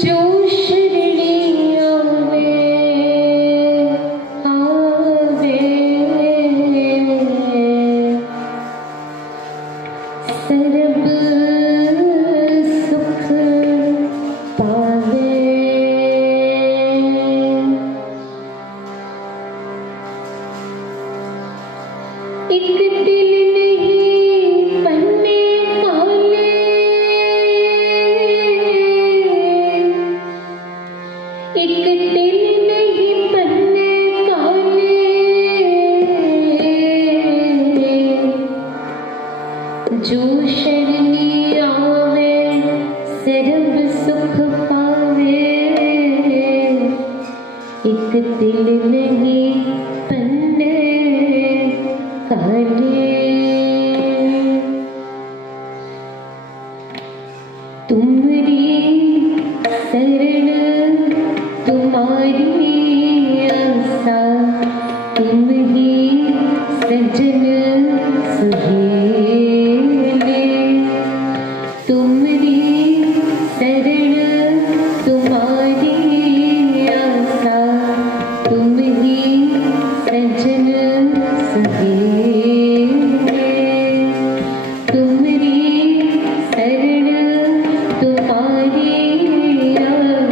जो शरणियों में आवे सर्व सुख पावे। एक दिल नहीं पन्ने काले, एक दिल नहीं पन्ने काले, जो शरणी आवे सर्व सुख पावे। एक दिल नहीं पन्ने काले, तुम्हारी शरण तुम्हारी आशा, तुम ही सजन सुहेले। तुम्हारी शरण तुम्हारी आशा, तुम ही सजन सुहेले। तुम्हारी शरण तुम्हारी आशा,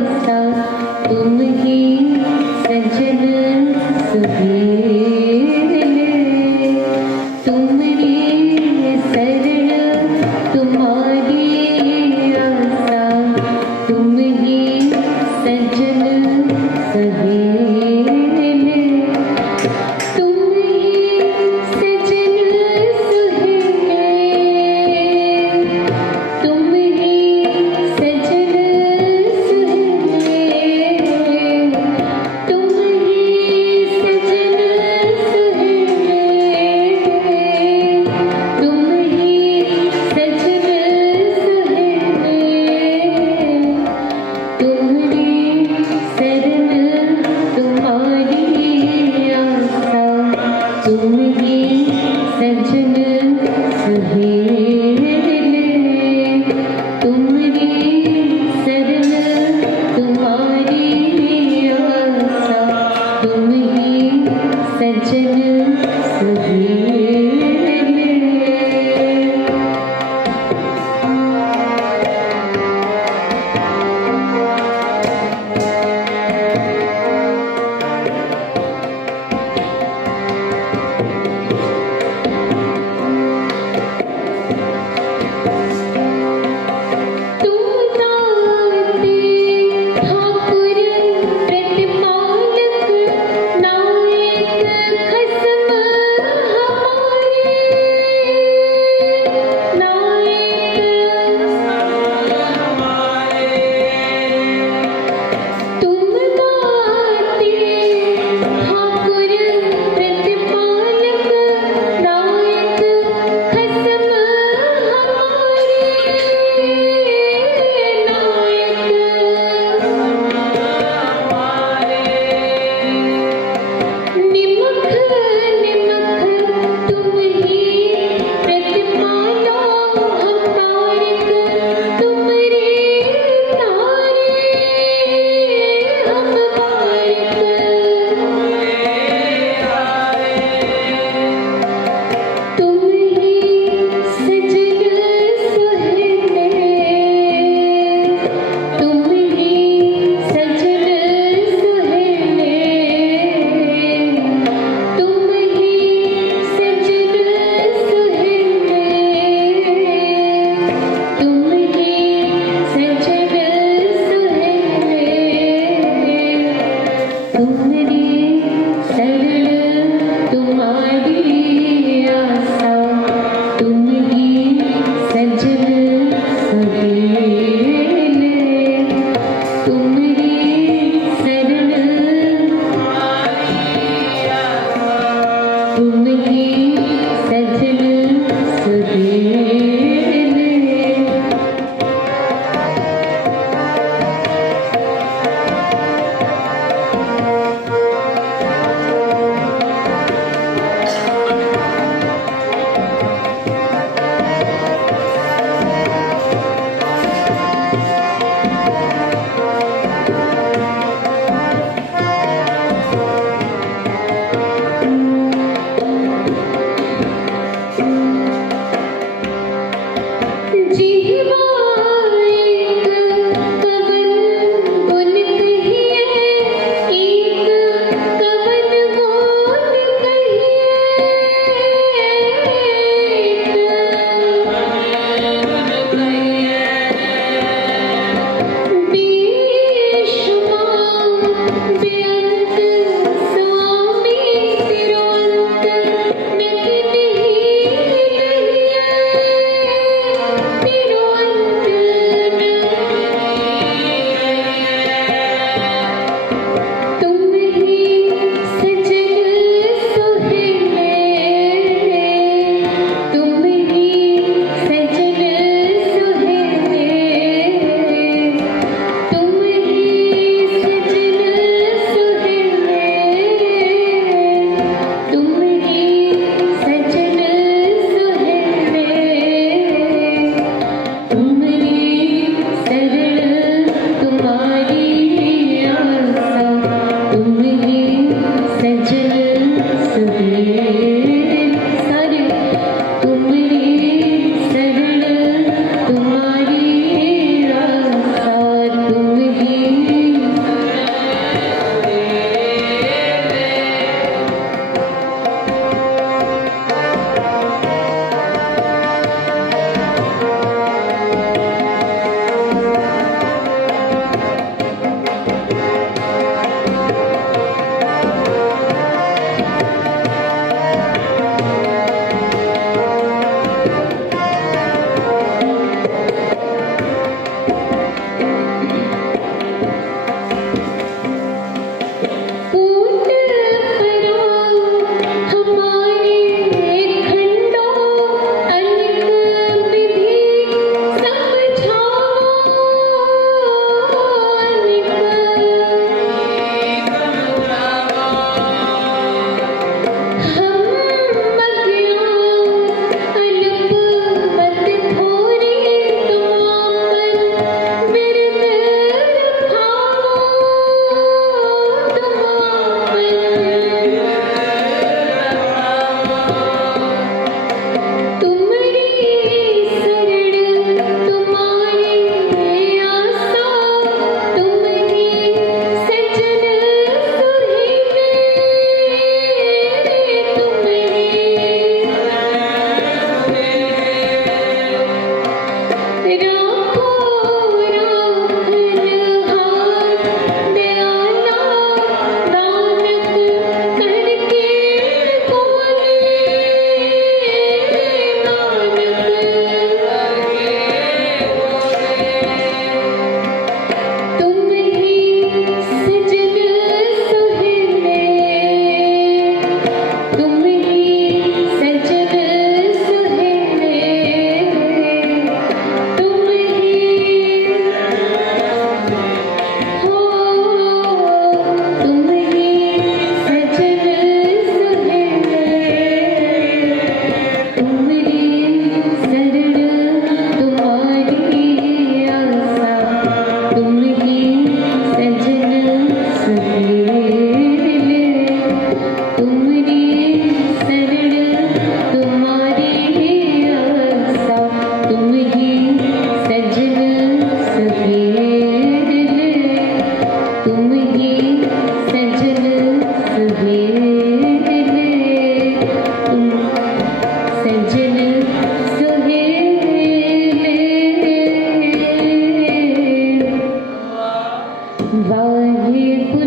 वाहेगुरु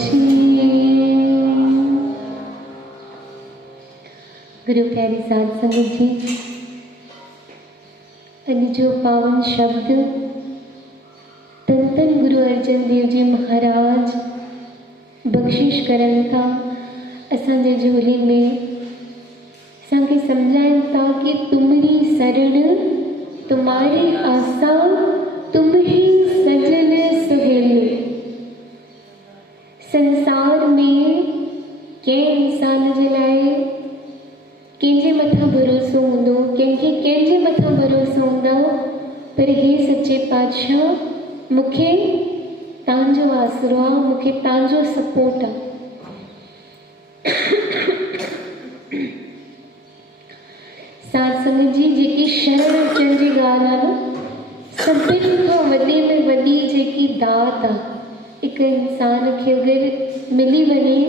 जी। गुरु प्यारी साध संगत जी, अॼु जो पावन शब्द तन तन गुरु अर्जन देव जी महाराज बख्शिश करनि था असांजे झोली में, असांखे सम्झाइनि था कि तुम्हारी शरण तुम्हारी आसा तुम ही सजन सहेली। संसार में कंहिं इंसान जे लाइ कंहिंजे मथां भरोसो हूंदो, कंहिंजे मथां भरोसो हूंदो, पर हे सच्चे पातशाह मूंखे तव्हांजो आसरो आहे, मूंखे तव्हांजो सपोर्ट आहे। साध संगत जी, जेकी शरण अचण जी ॻाल्हि आहे न, सभिनी खां वॾे में वॾी जेकी दात आहे, हिकु इंसान खे अगरि मिली वञे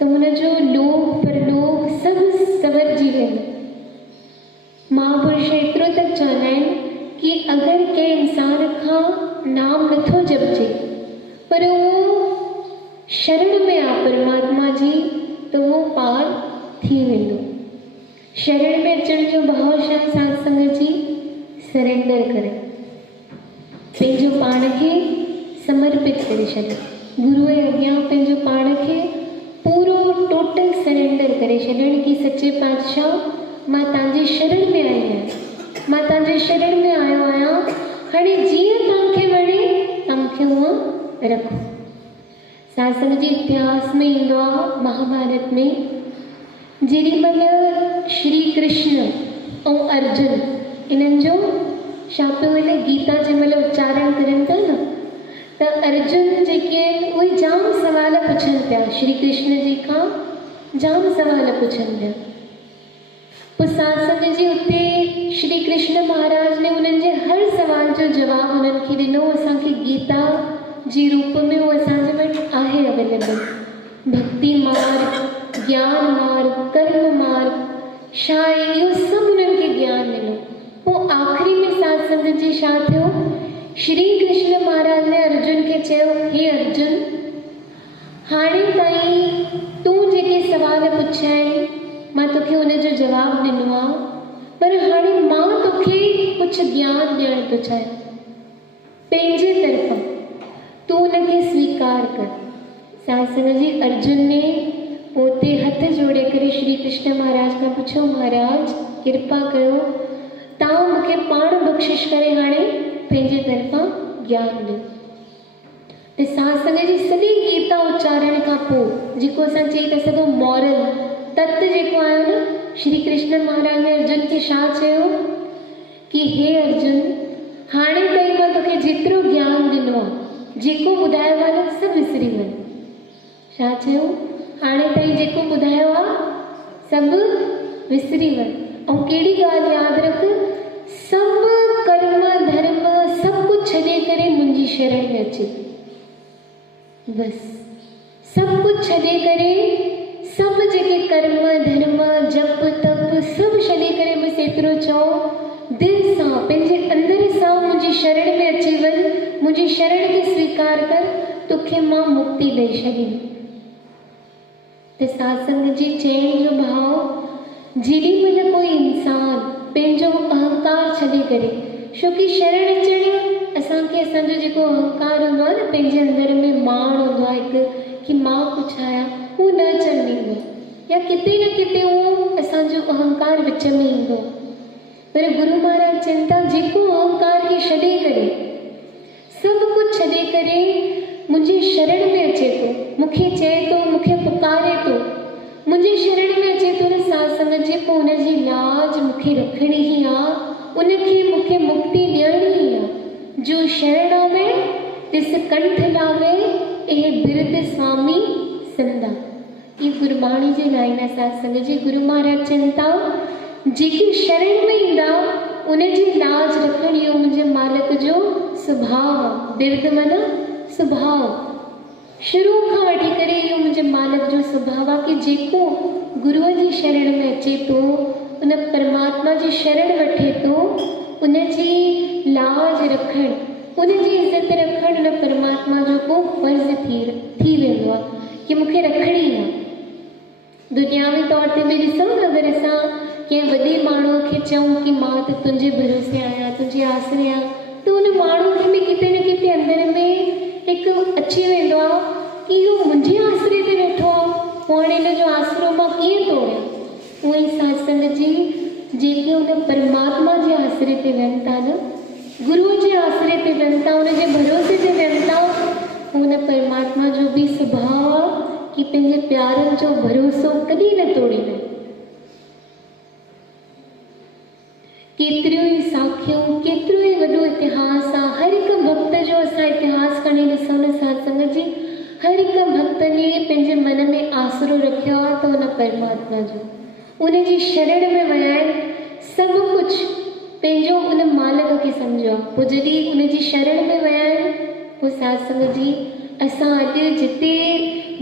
त हुनजो लोभ परलोभ सभु सवरजी वेंदो। महापुरुष एतिरो तक चवंदा आहिनि कि अगरि कंहिं इंसान खां नाम नथो जपजे पर उहो शरण में आहे परमात्मा जी, त उहो पार थी वेंदो। शरण में अचण जो भाव छा? साध संगत जी, सरेंडर करे, पंहिंजो पाण खे समर्पित करे छॾियो, गुरूअ जे अॻियां पंहिंजो पाण खे पूरो टोटल सरेंडर करे छॾणु कि सच्चे पातशाह मां तव्हांजी शरण में आई आहियां, मां तव्हांजे शरण में आयो आहियां, हाणे जीअं तव्हांखे वणे तव्हां मूंखे हूअं रखो। साध संगत जी, इतिहास में ईंदो आहे महाभारत में, जेॾीमहिल श्री कृष्ण ऐं अर्जुन इन्हनि जो छा पियो हले, गीता जंहिं महिल उच्चारण करनि था न, त अर्जुन जेके आहिनि उहे जाम सवाल पुछनि पिया श्री कृष्ण जी खां, जाम सवाल पुछनि पिया। पोइ साध संगत जी, उते श्री कृष्ण महाराज ने उन्हनि जे हर सवाल जो जवाबु उन्हनि खे ॾिनो। असांखे गीता जी रूप में उहो असांजे वटि आहे अवेलेबल। भक्ति मार्ग, ज्ञान मार्ग, कर्म मार्ग छा आहे, इहो सभु उन्हनि खे ज्ञान मिलो। पोइ आख़िरी में साध संगत जी छा थियो, श्री कृष्ण महाराज ने अर्जुन खे चयो, हे अर्जुन, हाणे ताईं तूं जेके सवाल पुछिया आहिनि मां तोखे उनजो जवाबु ॾिनो आहे, पर हाणे मां तोखे कुझु ज्ञान ॾियणु थो चाहियां पंहिंजे तरफ़ां, तूं उनखे स्वीकार कर। साध संगत जी, अर्जुन ने पोते हथ जोड़े करे श्री कृष्ण महाराज खां पुछो, महाराज कृपा कयो, तव्हां मूंखे पाण बख़्शिश करे हाणे पंहिंजे तरफ़ां ज्ञान ॾियो। त साध संगत जी, सॼी गीता उच्चारण खां पोइ जेको असां चई था सघूं मॉरल तत्व जेको आयो न, श्री कृष्ण महाराज ने अर्जुन खे छा चयो कि हे अर्जुन, हाणे ताईं मां तोखे जेतिरो ज्ञान ॾिनो आहे, जेको ॿुधायो आहे न, सभु विसरी वञ। छा चयो? हाणे ताईं जेको ॿुधायो आहे सभु विसरी वञ, ऐं कहिड़ी ॻाल्हि यादि रख, सभु कर्म धर्म सभु कुझु छॾे करे मुंहिंजी शरण में अचे। बसि सभु कुझु छॾे करे, सभु जेके कर्म धर्म जप तप सभु छॾे करे बसि एतिरो चओ, दिलि सां पंहिंजे अंदर सां मुंहिंजी शरण में अची वञ, मुंहिंजी शरण खे स्वीकार कर, तोखे मां मुक्ति ॾेई छॾींदी। त साध संगत जी, चइण जो भाव, जेॾीमहिल कोई इंसान पंहिंजो अहंकार छॾे करे, छोकी शरण अचण असांखे असांजो जेको अहंकार हूंदो आहे न, पंहिंजे अंदर में माण हूंदो आहे हिकु कि मां कुझु आहियां, उहो न अचणु ॾींदो, या किथे न किथे उहो असांजो अहंकार विच में ईंदो। पर गुरु महाराज चवनि था, जेको अहंकार खे छॾे करे, सभु कुझु छॾे करे मुंहिंजे शरण में अचे थो, मूंखे चए थो, मूंखे पुकारे थो, मुंहिंजे शरण में अचे थो न, साध संगत जी, पोइ हुनजी लाज मूंखे रखणी ई आहे, उनखे मूंखे मुक्ति ॾियणी ई आहे। जो शरण आवे तिस कंठ लावे, इहे बिरद स्वामी संदा। ये गुरबाणी जे लाइन आहे। साध संगत जी, गुरु महाराज चवनि था, जेके शरण में ईंदा उनजी लाज रखणी, इहो मुंहिंजे मालिक जो सुभाउ आहे। बिरद माना सुभाउ, शुरू खां वठी करे इहो मुंहिंजे मालिक जो सुभाउ आहे कि जेको गुरुअ जी शरण में अचे थो, उन परमात्मा जी शरण वठे थो, उनजी लाज रखणु, उनजी इज़त रखणु परमात्मा जो को फर्ज़ थी वेंदो आहे कि मूंखे रखणी आहे। दुनियावी तौर ते बि ॾिसूं न, अगरि असां कंहिं वॾे माण्हूअ खे चऊं कि मां त तुंहिंजे भरोसे आहियां, तुंहिंजे आसरे आहियां, त उन माण्हू खे बि किथे न किथे अंदर में हिकु अची वेंदो आहे कि इहो मुंहिंजे आसरे ते वेठो आहे, पोइ हाणे हिन जो आसरो मां कीअं तोड़ियां। उहे ई सत्संग जी जेके उन परमात्मा जे आसरे ते वेहनि था न, गुरुअ जे आसरे ते वेहनि था, उनजे भरोसे ते वेहनि था, उन परमात्मा जो बि सुभाउ आहे कि पंहिंजे प्यारनि जो भरोसो कॾहिं न तोड़ींदा। केतिरियूं ई साखियूं, केतिरो ई वॾो इतिहास आहे। हर हिकु भक्त जो असां इतिहास खणी ॾिसूं न सत्संग जी, हर हिकु भक्त ने पंहिंजे मन में आसरो रखियो आहे त उन परमात्मा जो, उन जी शरण में विया आहिनि, सभु कुझु पंहिंजो उन मालिक खे सम्झो आहे। पोइ जॾहिं उन जी शरण में विया आहिनि, पोइ सत्संग जी असां अॼु जिते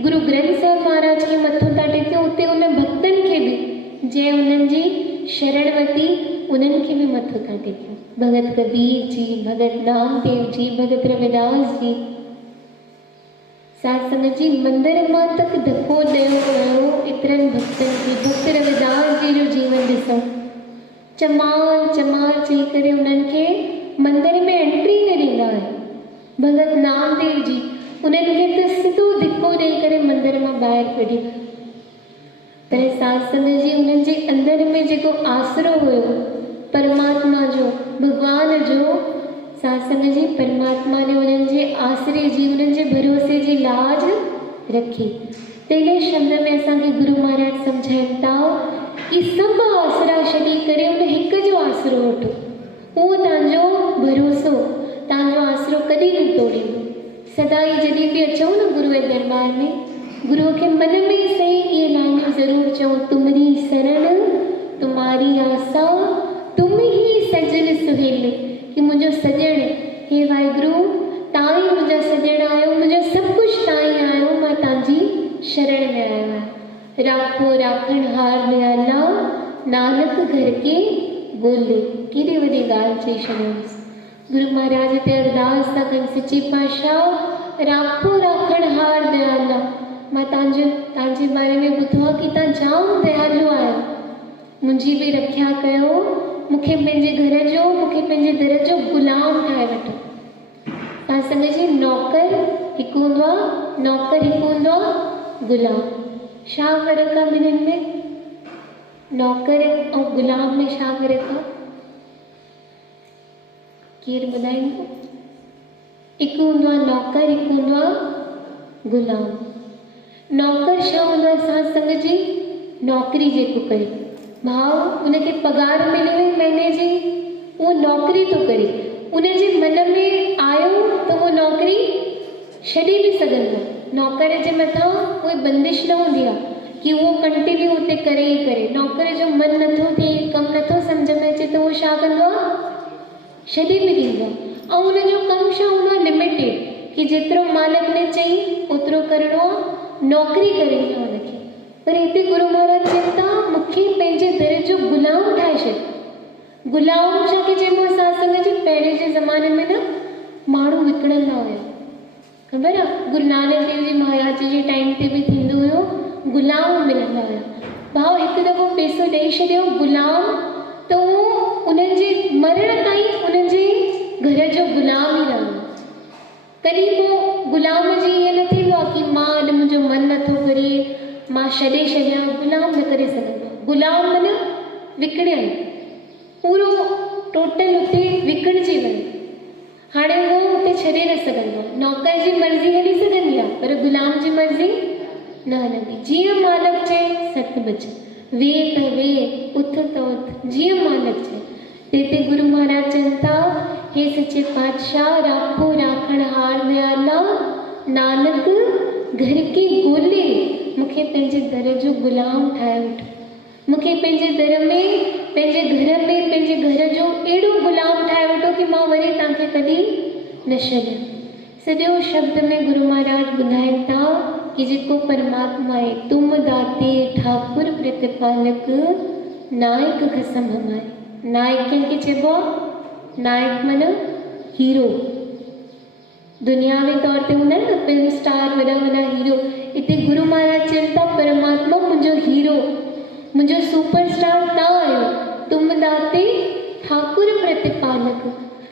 गुरु ग्रंथ साहिब महाराज खे मथो था टेकियूं, उते उन भक्तनि खे बि जंहिं उन्हनि जी शरण वरिती उन्हनि खे बि मथो था टेकियूं। भगत कबीर जी, भगत नामदेव जी, भगत रविदास जी। सत्संग जी मंदिर मां तक धको ॾियो वियो एतिरनि भक्तनि खे। भक्त रविदास जी जो जीवन ॾिसूं, चमार चमार चई करे उन्हनि खे मंदिर में एंट्री न ॾींदा हुआ। भगत नामदेव जी, उन्हनि खे त सिधो धिको ॾेई करे मंदिर मां ॿाहिरि कढी। पर सत्संग जी उन्हनि जे अंदर में जेको आसरो हुयो परमात्मा जो, भगवान जो, सत्संग जी परमात्मा ने उन्हनि जे आसरे जी, उन्हनि जे भरोसे जी लाज रखी। तेरे शब्द में असांखे गुरु महाराज सम्झाइनि था कि सभु आसरा छॾी करे उन हिक जो आसरो वठो, उहो तव्हांजो भरोसो, तव्हांजो आसरो कॾहिं न तोड़ींदो। सदाई जॾहिं बि अचूं न गुरू जे दरबार में, गुरुअ खे मन में ई सही इहे लाइनियूं ज़रूरु चऊं, तुमरी शरण तुम्हारी आसा तुम ही सजन सुहेल, कि मुंहिंजो सॼण, हे वाहिगुरु तव्हां ई मुंहिंजा सॼण आहियो, मुंहिंजो सभु कुझु तव्हां ई आहियो, मां तव्हांजी शरण में आयो आहियां। राखो राखण हार दयाला, नानक घर के ॻोल्हे। केॾी वॾी ॻाल्हि चई छॾियोसि गुरु महाराज ते अरदास था कनि, सची पातशाह राखो राखण हार दयाला, मां तव्हांजे बारे में ॿुधो आहे कि तव्हां जाम दयालु आहियो, मुंहिंजी बि रखिया कयो, मूंखे पंहिंजे घर जो, मूंखे पंहिंजे दर जो गुलाम ठाहे वठो। सत्संग जी नौकर हिकु हूंदो आहे, नौकर हिकु हूंदो आहे गुलाम। छा फ़र्क़ु आहे ॿिन्हिनि में? नौकर ऐं गुलाम में छा फ़र्क़ु आहे? केरु ॿुधाईंदो? हिकु हूंदो आहे नौकर, हिकु हूंदो आहे गुलाम। नौकर छा हूंदो आहे सत्संग जी? नौकिरी जेको करे, भाव उनखे पगार मिले वई महीने जी, उहो नौकिरी थो करे, उनजे मन में आयो त उहो नौकिरी छॾी बि सघंदो। नौकर जे मथां कोई बंदिश न हूंदी आहे कि उहो कंटिन्यू उते करे ई करे। नौकर जो मन नथो थिए, कमु नथो सम्झ में अचे त उहो छा कंदो आहे? छॾे बि ॾींदो आहे। ऐं उनजो कमु छा हूंदो आहे? लिमिटेड, कि जेतिरो मालिक ने चई ओतिरो करिणो आहे, नौकिरी करणी आहे हुनखे। पर हिते गुरु महाराज चवनि था मूंखे पंहिंजे दर जो गुलाम ठाहे छॾ। गुलाम छा खे चइबो आहे सत्संग जी? पहिरें जे ज़माने में न माण्हू विकिणंदा हुया, ख़बर आहे? गुरु नानक देव जी महाराज जे टाइम ते बि थींदो हुयो, गुलाम मिलंदा हुया। भाउ हिकु दफ़ो पैसो ॾेई छॾियो गुलाम, त उहो उन्हनि जे मरण ताईं उन्हनि जे घर जो गुलाम ई रहंदो। कॾहिं पोइ गुलाम जी ईअं न थींदो आहे कि मां अॼु मुंहिंजो मन नथो करे, मां छॾे छॾियां, गुलाम न करे सघंदो। गुलाम माना विकिणियल, पूरो टोटल उते विकिणिजी वियो। हाणे उहो उते छॾे न सघंदो। नौकर जी मर्ज़ी हली सघंदी आहे, पर गुलाम जी मर्ज़ी न हलंदी। जीअं मालिक चए सत बज, वेह त वेह, उथ त उथ, जीअं मालिक चए। हिते गुरु महाराज चवनि था, हे सचे पातशाह राखो राखण हार दयाला, नानक घर के ॻोल्हे, मूंखे पंहिंजे दर जो गुलाम ठाहे वठो। मूंखे पंहिंजे दर में, पंहिंजे घर में, पंहिंजे घर जो अहिड़ो गुलाम ठाहे वठो कि मां वरी तव्हांखे कॾहिं न छॾियां। सॼो शब्द में गुरु महाराज ॿुधाइनि था कि जेको परमात्मा आहे, तुम दाते ठाकुर प्रतिपालक, नायक खसम हमाए। नायक कंहिंखे चइबो आहे? नायक माना हीरो। दुनियावी तौर ते हूंदा आहिनि न फिल्म स्टार, वॾा वॾा हीरो। हिते गुरु महाराज चवनि था परमात्मा मुंहिंजो हीरो, मुंहिंजो सुपरस्टार तव्हां आहियो। तुम दाते ठाकुर प्रतिपालक,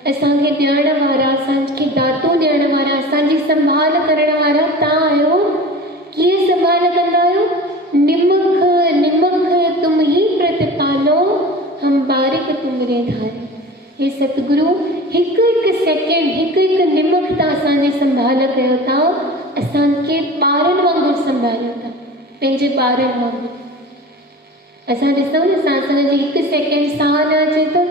असांखे ॾियण वारा, असांखे दातू ॾियण वारा, असांजी संभाल करण वारा तव्हां आहियो। कीअं संभाल कंदा आहियो? निमख निमख तुम ही प्रतिपालो, हम बारिक तुमरे धारे। हे सतगुरु, हिकु हिकु सेकेंड, हिकु हिकु निमख तव्हां असांजी संभाल कयो था, असांखे ॿारनि वांगुरु संभालियो था, पंहिंजे ॿारनि वांगुरु। असां ॾिसूं न सांसनि जी हिकु सेकेंड साह न अचे त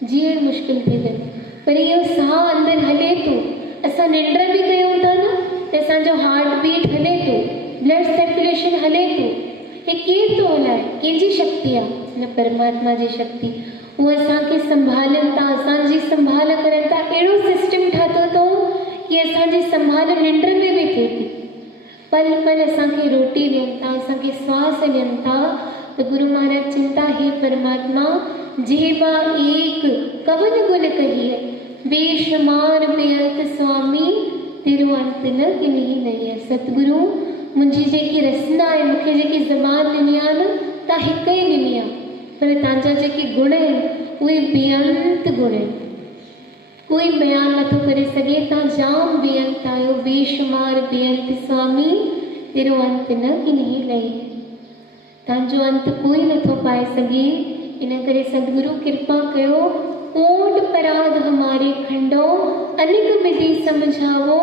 जीअण मुश्किल थी वेंदो, पर इहो साह अंदरि हले थो। असां निंड बि कयूं था न त असांजो हार्ट बीट हले थो, ब्लड सर्कुलेशन हले थो। हे केरु थो हलाए? कंहिंजी शक्ति आहे? न, परमात्मा जी शक्ति। उहे असांखे संभालनि था, असांजी संभाल करनि था। अहिड़ो सिस्टम ठातो अथऊं कि असांजी संभाल निंड में बि थिए थी। पल पल असांखे रोटी ॾियनि था, असांखे श्वास ॾियनि था। त गुरु महाराज चिंता, हे परमात्मा, जेवा एक कवन गुण कहिए, बेशुमार बेअंत स्वामी, तेरो अंत न किन्ही नहीं है। सतगुरु, मुंहिंजी जेकी रसना आहे, मूंखे जेकी ज़बान ॾिनी आहे न, तव्हां हिकु ई ॾिनी आहे, पर तव्हांजा जेके गुण आहिनि उहे बेअंत गुण आहिनि, कोई बयान नथो करे सघे। तव्हां जाम बेअंत आहियो, बेशुमार बेअंत स्वामी, तेरो अंत न किन्ही लही है। तव्हांजो अंत कोई नथो पाए सघे। इन करे सतगुरु कृपा कयो। कोट पराध हमारे खंडो, अनिक विधि समझावो,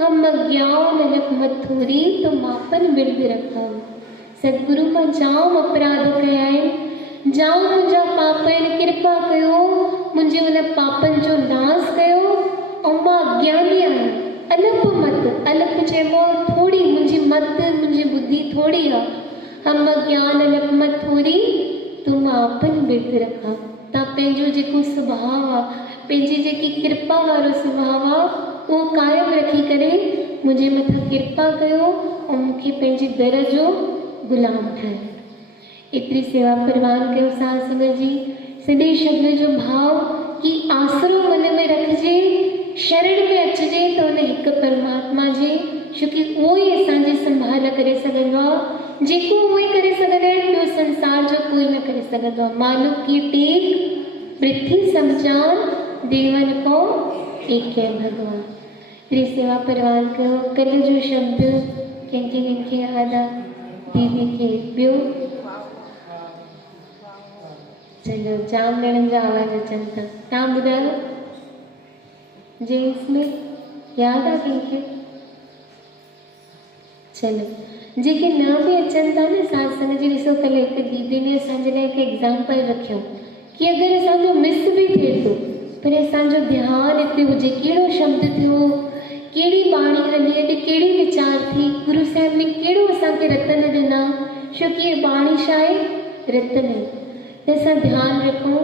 हम अज्ञान अलप मथुरी, तो मापन बिरद रखाओ। सतगुरु, मां जाम अपराध कया आहिनि, जाम मुंहिंजा पाप आहिनि। कृपा कयो, मुंहिंजे उन पापनि जो नास कयो। ऐं मां अज्ञानी आहियां, अलप मत, अलप चइबो थोरी, मुंहिंजी मत, मुंहिंजी बुद्धि थोरी आहे। हम अज्ञान अलप मथुरी, तो मापन बिरद रखाओ। तव्हां पंहिंजो जेको सुभाउ आहे, पंहिंजी जेकी कृपा वारो सुभाउ आहे, उहो क़ाइमु रखी करे मुंहिंजे मथां कृपा कयो ऐं मूंखे पंहिंजे दर जो ग़ुलाम ठाहियो। एतिरी सेवा परवान कयो साध संगत जी। सॼे शब्द जो भाव कि आसरो मन में रखिजे, शरण में अचिजे त उन हिकु परमात्मा जे, छोकी उहो ई असांजी संभाल करे सघंदो आहे। जेको उहे करे सघंदा आहिनि, ॿियो संसार जो कोई न करे सघंदो आहे। मानुक की टेक पृथ्वी समझान, देवन को एक है भगवान। तेरी सेवा परवान कयो। कल जो शब्द कंहिंखे याद आहे? दीदी खे ॿियो? चलो, जाम ॼणनि जा आवाज़ अचनि था। तव्हां ॿुधायो, जेंट्स में याद आहे कंहिंखे? चलो, जेके न बि अचनि था न साध संगत जी, ॾिसो कल्ह हिकु दीदी ने असांजे लाइ हिकु एग्ज़ाम्पल रखियो कि अगरि असांजो मिस बि थिए थो, पर असांजो ध्यानु हिते हुजे, कहिड़ो शब्द थियो, कहिड़ी बाणी हली, अॼु कहिड़ी वीचार थी, गुरु साहिब ने कहिड़ो असांखे रतन ॾिना, छोकी इहे बाणी छा आहे? रतन आहे। त असां ध्यानु रखूं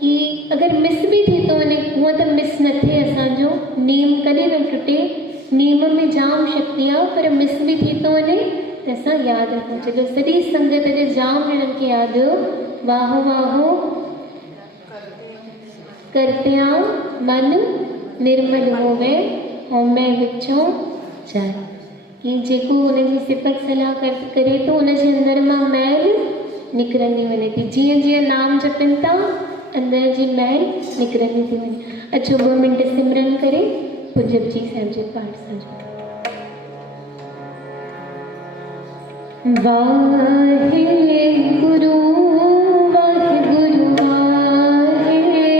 कि अगरि मिस बि थी थो वञे, हूअं त मिस न थिए, असांजो नेम कॾहिं न टुटे। नेम में जाम शक्ति आहे, पर मिस बि थी थो वञे त असां यादि रखूं। चलो, सॼी संगत जे जाम ॼणनि खे यादि हुयो। वाहो वाहो करतिया मन निर्मल होवे, होमे विछो जाए। कि जेको हुनजी सिफ़त सलाह करे थो, हुनजे अंदरि मां मैल निकिरंदी वञे थी। जीअं जीअं नाम जपनि था, अंदरि जी मैल निकिरंदी थी वञे। अचो 2 मिंट सिमरन करे पोइ जपजी साहिब जे पाठ सां जुड़ो। वाहेगुरु वाहेगुरु वाहेगुरु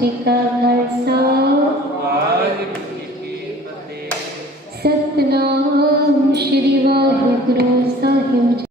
जी का खालसा वाहिगुरु जी की फतेह। सतनाम श्री वाहिगुरु साहिब जी।